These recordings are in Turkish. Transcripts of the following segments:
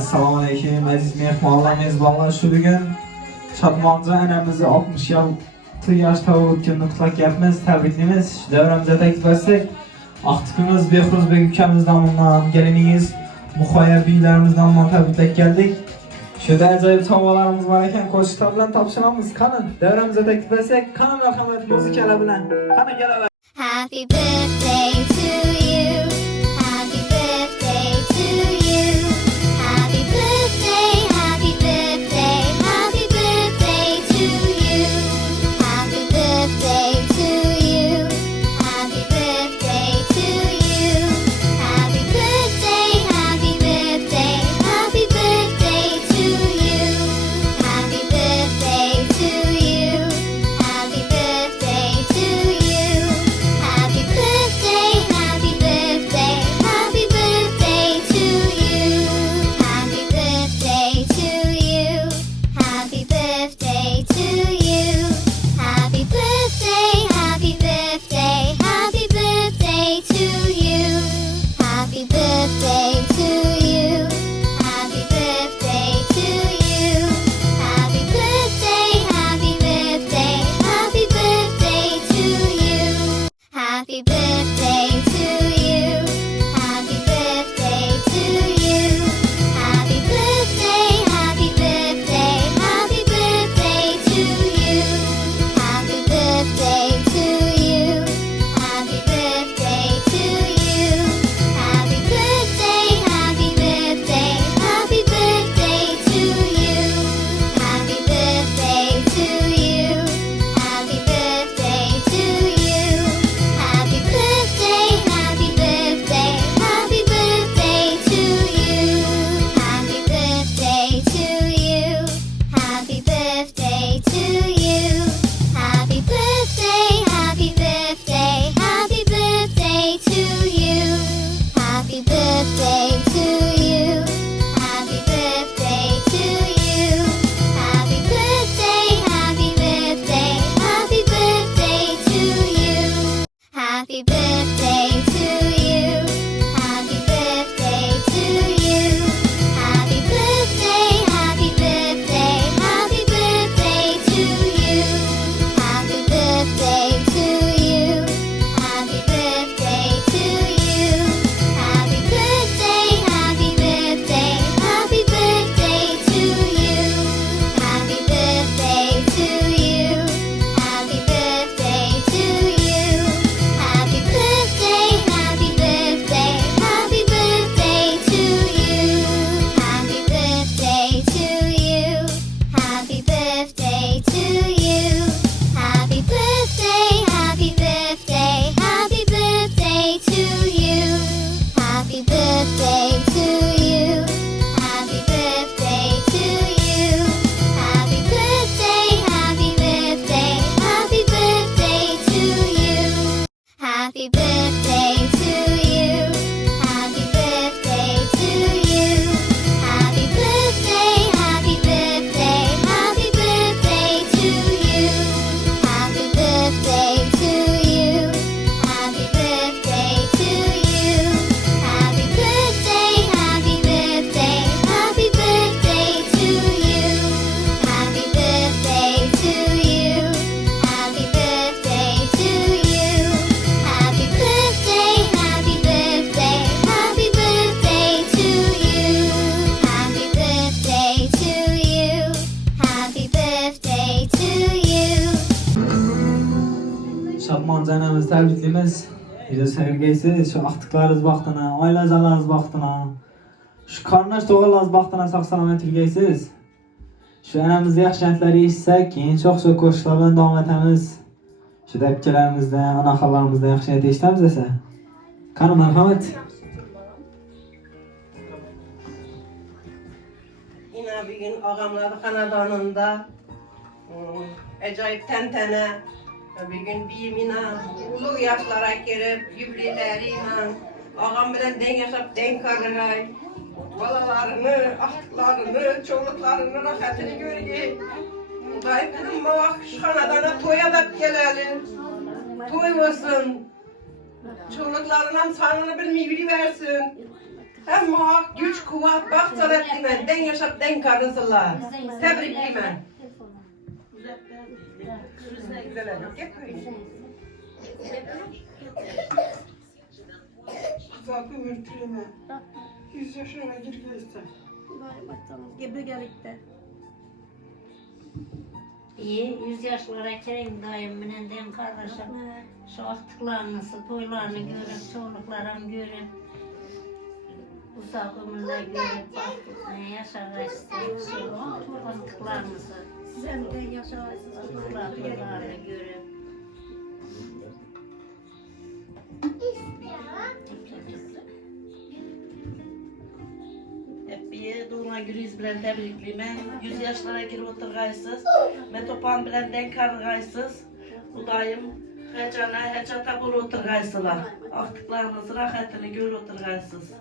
Assalomu alaykum aziz mehmonlar, mezbonlar. Shu bugun Shodmonjon anamizni 66 yosh tug'ilgan qutlab yapmiz, tabriklaymiz. Davramizga taklif etsak, Aqtipimiz Behruzbek ukamizdan keliningiz Muxoya biylarimizdan tabriklab keldik. Shuda ajoyib sovg'alarimiz bor ekan, qo'shiqlar bilan topshiramiz. Qani, davramizga taklif etsak, qani marhamat muzikalar bilan. Qani kelaver. Happy birthday to you. Happy birthday to you. Happy birthday, happy birthday, happy birthday to you. Happy birthday to you. Happy birthday to you. Happy birthday, happy birthday, happy birthday to you. Happy birthday to you. Happy birthday to you. Happy birthday, happy birthday, happy birthday to you. Happy birthday to you. Happy birthday to you. Happy birthday, happy birthday, happy birthday to you. Happy birthday to you. Happy birthday to you. Happy birthday, happy birthday, happy birthday to you. Happy birthday to you. Happy birthday to you. Happy birthday, happy birthday, happy birthday to you. Happy birthday to you. Happy birthday to you. Happy birthday, happy birthday, happy birthday to you. Happy birthday to you. Happy birthday to you. Happy birthday, happy birthday, happy birthday to you. Happy birthday to you. Happy birthday to you. Happy birthday, happy birthday, happy birthday to you. Happy birthday to you. Happy birthday to you. Happy birthday, happy birthday, happy birthday to you. Happy birthday to you. Happy birthday to you. Happy birthday, happy birthday, happy birthday to you. Happy birthday to you. Happy birthday to you. Happy birthday, happy birthday, happy birthday to you. Happy birthday to you. Happy birthday to you. Happy birthday, happy birthday, happy birthday to you. Happy birthday to you. Happy birthday to you. Happy birthday, happy birthday, happy birthday to you. Happy birthday to you. Happy birthday to you. Happy birthday, happy birthday, happy birthday to you. Happy birthday to you. Happy birthday to you. Happy birthday, happy birthday, happy birthday to you. Happy birthday to you. Happy birthday to you. Happy birthday, happy birthday, happy birthday to you. Happy birthday to you. Happy birthday to you. Happy birthday, happy birthday, happy birthday to you. Happy birthday to you. Happy birthday to you. Shodmonjon anamizni tabriklaymiz. Juda sevgilisiz, shu aqtiqlaringiz baxtini, oila a'zolaringiz baxtini, shu qardosh tog'alaringiz baxtini sog'-salomat yurgaysiz. Shu anamizni yaxshi aytlar eshitsak, keyin cho'q-cho'q qo'shiqlar bilan davom etamiz. Shu dabkalarimizdan, onaxonlarimizdan yaxshi ayt eshitamiz esa. Qani marhamat. Yine bugün ağamların kanadonunda acayip tentene, bugün biyimine, ulu yaşlara girip, yüblileriyle, ağam bilen den yaşap den karıray, balalarını, aşklarını, çoluklarını, rahatını görüyor. Gayet dedim, bak şu kanadana toya da gelelim, toy olsun, çoluklarından sanını bilmeyi versin. Hem muhak, güç, kuvvet, baksalar dimen. Den yaşap, den karınsılar. Tebrikliyim. Güzel yok, yapayım. Kızakı mürtüleme. 100 yaşına girgeyse. Gebe gelikte. İyi, 100 yaşlara kerem dayım minenden kardeşim. Şu aktıklarınızı, toylarını görüp, çoluklarım görüp, uzak ömürler görüp, baktık ne yaşar istedim. Şu aktıklarınızı, Sen de yaşarsın. toylarını görüp. Hep bir doğuma gününüz bilen tebrikliyim. 100 yaşlara girip oturgaysız. Metopan bilen denk kargaysız. Budayım hecana hecata bul oturgaysılar. Aktıklarınızı rahatını gör oturgaysız.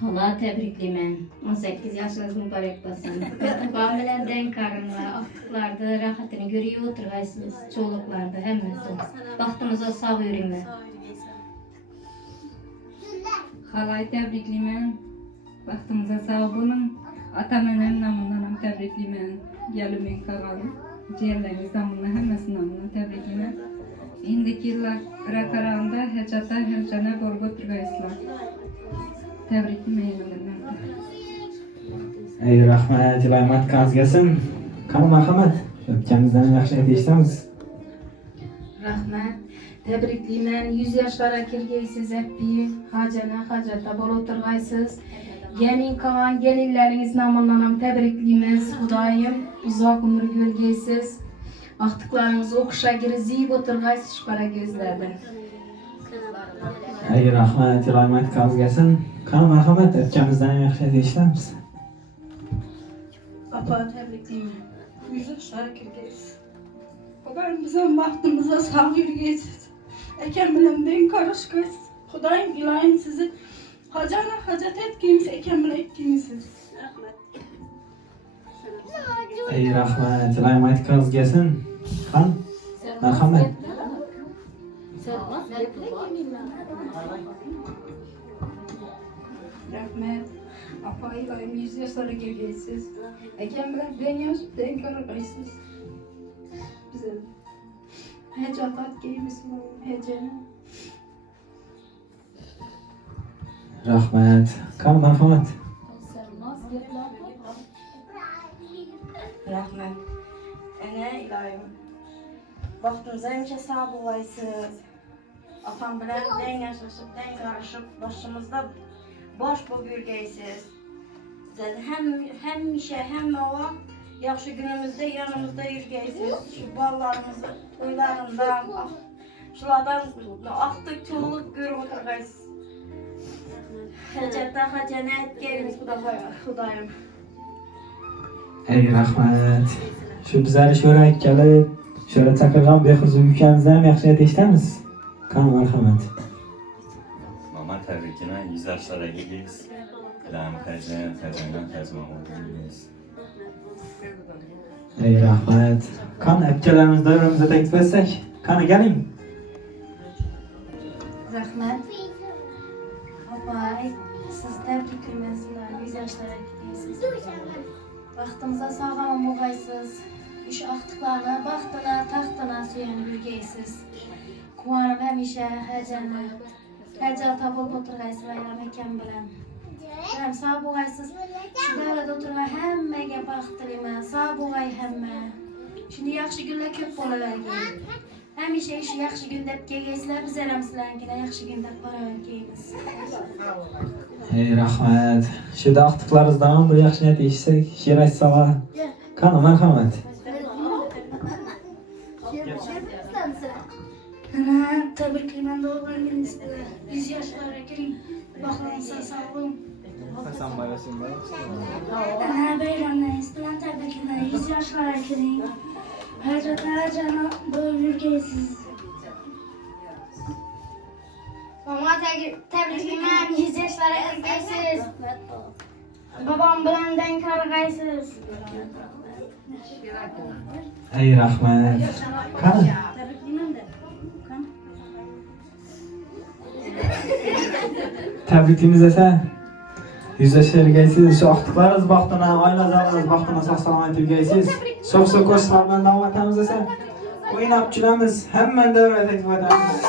Hala tebrikliyim. 18 yaşınız mübarek olsun. Babam bilen denk karınlar, aktıklarda rahatını görüyor oturgaysınız. Çoluklarda hemmesi. Bahtımıza sağ yürüyün. Halay tebrikliyim. Vaxtımıza sağ olun. Ata-menem namından tebrikliyim. Gelimin kalalım. Ciğerleriniz namından hemmesi namından tebrikliyim. İndiki yıllar rakarağında hecata hemcana borgu oturgaysılar. Tebrikliyim. Ey rahmet, ilaymat kanız gelsin. Kanı merhamet. Öpkemizden yaxshi aytishamiz. Rahmet. Tebrikliyim. 100 yaşlara kirgeysiz hep bir hacata bol oturgaysız. Gelin kalan gelinleriniz namından tebrikliyimiz. Hudayım uzak ömür görgeysiz. Aktıklarınızı okuşa girizip oturgaysız para gözlerden. Ey rahmet, ilaymat kanız gelsin. Kanı merhamet. Öpkemizden yaxshi aytishamiz. Apa tebrikliyim. 100 yaşlara girgeysiz. Kudayım bizim bahtımıza sağ yürgeysiz. Eken bilen den karışkaysiz. Kudayım ilayim sizi. Hacana hacet etkimiz, eken bilen etkimisiz. Ey rahmet, ilaymat kanız gelsin. Kan merhamet. Rahmet. Apa ilayim 100 yaşlara girgeysiz. Eken bilen den yaş, den karışkaysiz. Güzel. Hecatat giymişsin, hecene. Rahmet. Kan merhamet. Rahmet. Ene ilayim. Vaxtınıza hemşe sağ bulaysız. Atam bilen den yaşaşıp, den karışıp, başımızda boş bu gürgeysiz. Zaten hem o yaxşı günümüzde yanımızda yürgeysiz. Şu ballarımızı, toylarından, şulardan aktık çoğuluk görüp oturgaysız. Hacata hacana etkerimiz Hudayım. Ey rahmet. Şu bizleri şöyle gelip, şöyle takılgan bir kızı ülkemizden yaxshi aytishamiz. Kan merhamet. Mama tebrikine 100 yaşlara gidiyiz. Lan hecen, hecmamız. Ey rahmet. Kan öpkelerimizi devrimize teklif etsek. Kanı gelin. Rahmet. Babay, siz tebriklemezler, 100 yaşlara gidiyorsunuz. Vaxtınıza sağlam olgaysız, iş aktıklarına, bahtına, taxtına süyen yürgeysiz. Kuvanım hemişe hecana, hecata bol oturgaysız bayram eken bilen. Hem sağ olgaysız, şu devrede oturma hemmege baxtırıma, sağ olgay hemme. Şimdi yaxşı günler köp bolavergin. Hemişe işi yaxşı gündep gegeysizler, biz eramsizlerkine yaxşı gündep baravergeymiz. Ey rahmet. Şu da aktıklarınızdan bir yaxshi aytishsak, şiir aytsalar. Kanı merhamet. Ana, tebrikliyim doğduğun gününüzde. 100 yaşlara girin, bahtınıza sağ olun. Ana, bayramlarınız bilen tebrikliyim, 100 yaşlara girin. Hacana böyle yürgeysiz. Mama tebrikliyim. 100 yaşlara girgeysiz. Babam bilen denk kargaysız. Ey rahmet. Kanı. Tebrikliyim de. Təbrikliyimiz ise 100 yaşlarıgaysınız. Şu aktıklarınız baxtına, ailələriniz baxtına sağ-salamat ülgəysiniz. Çox-çox qoşularla davam etəmiz ise oynab güləmiz, həmmən dövrə təklif edəmiz.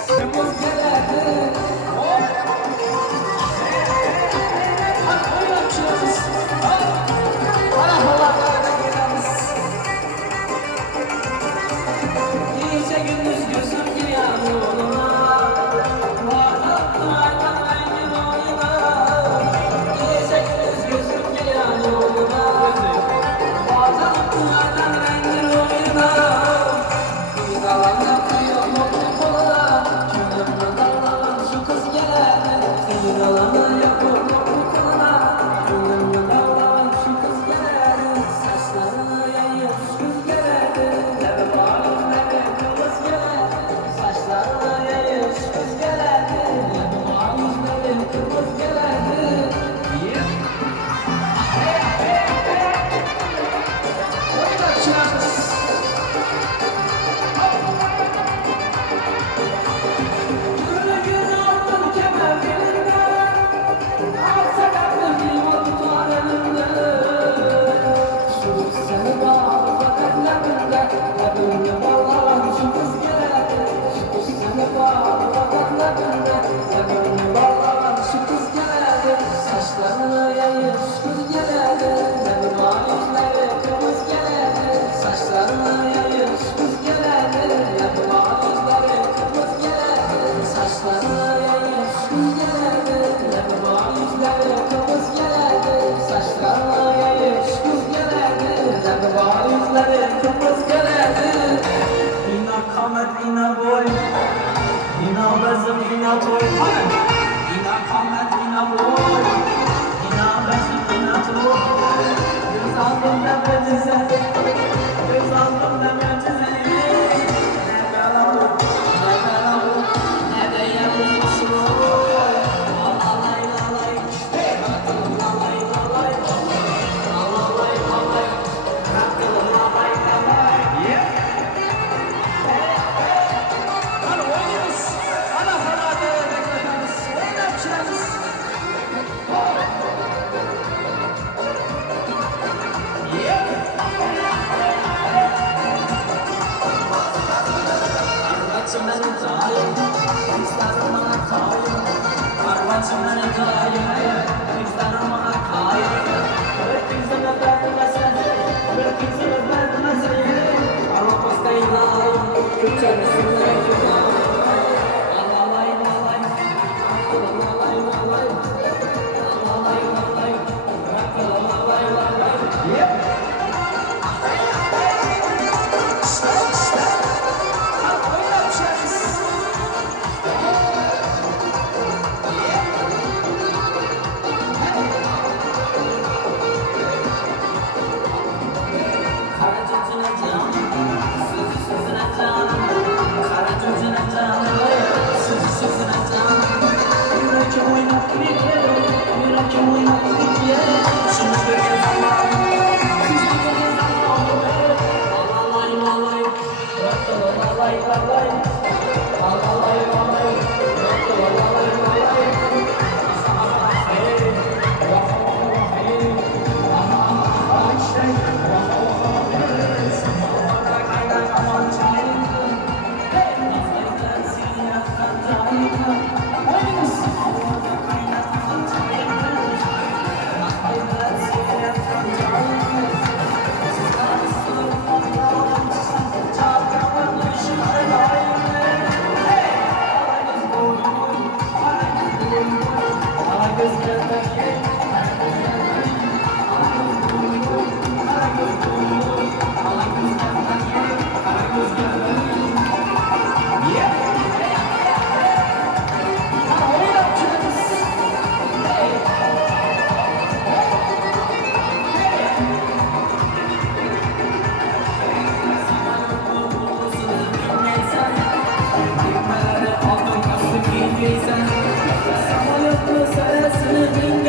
Samolyotlu sarasını bin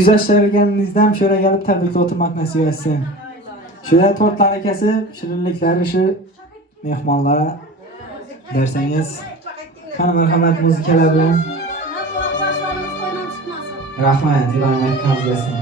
100 yaşlara geldiğinizden şöyle gelip tabrikle oturmak nasip etsin. Şöyle tortları kesip şirinlikleri şu mehmanlara derseniz kanı merhamet müzikeler bilen rahmet ilamet kazgasın.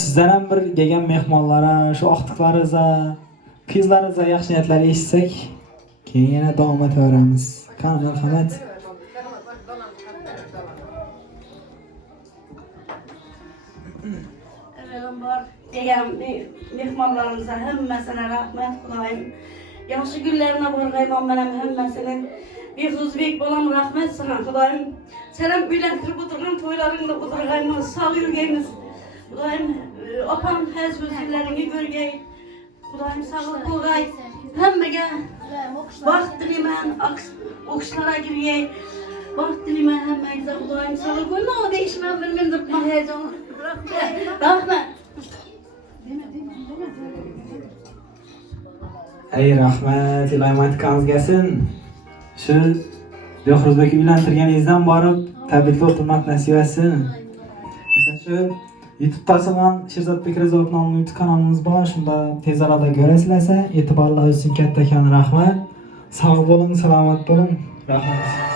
Sizlerden bir gelen mehmanlara, şu aktıklarınıza, kızlarınıza yaxşı niyetleri eshitsak, keyin yana davom etaveramiz. Kanı merhamet. Var diyen mehmanlarımıza hemmesine rahmet kılayım. Yaxşı günlerine bargayman benim hemmesine. Bir huzbek bolam rahmet sana kılayım. Selam üylentirip oturgan toylarında oturgayman sağ yürgeyimiz. Kılayım opam hez huzurlarını görgey. Kılayım sağlık olgay. Hemmege vaxt dilemen, okuşlara girgey. Vaxt dilemen hemmege kılayım sağlık olgay. Ne oldu işime bilmem durma heyecanı. Rahmet. Ey rahmet, ilamet kanız gelsin. Şu Behruzbek'i uylantirganingizdan borib tabrikli oturmak nasip etsin. Şu YouTube'da açılgan Sherzodbek Rezorov nomli YouTube kanalimiz bor. Shunda tez arada ko'rasizlar. E'tiborlar uchun kattakon rahmat. Sog' bo'ling, salomat bo'ling. Rahmat.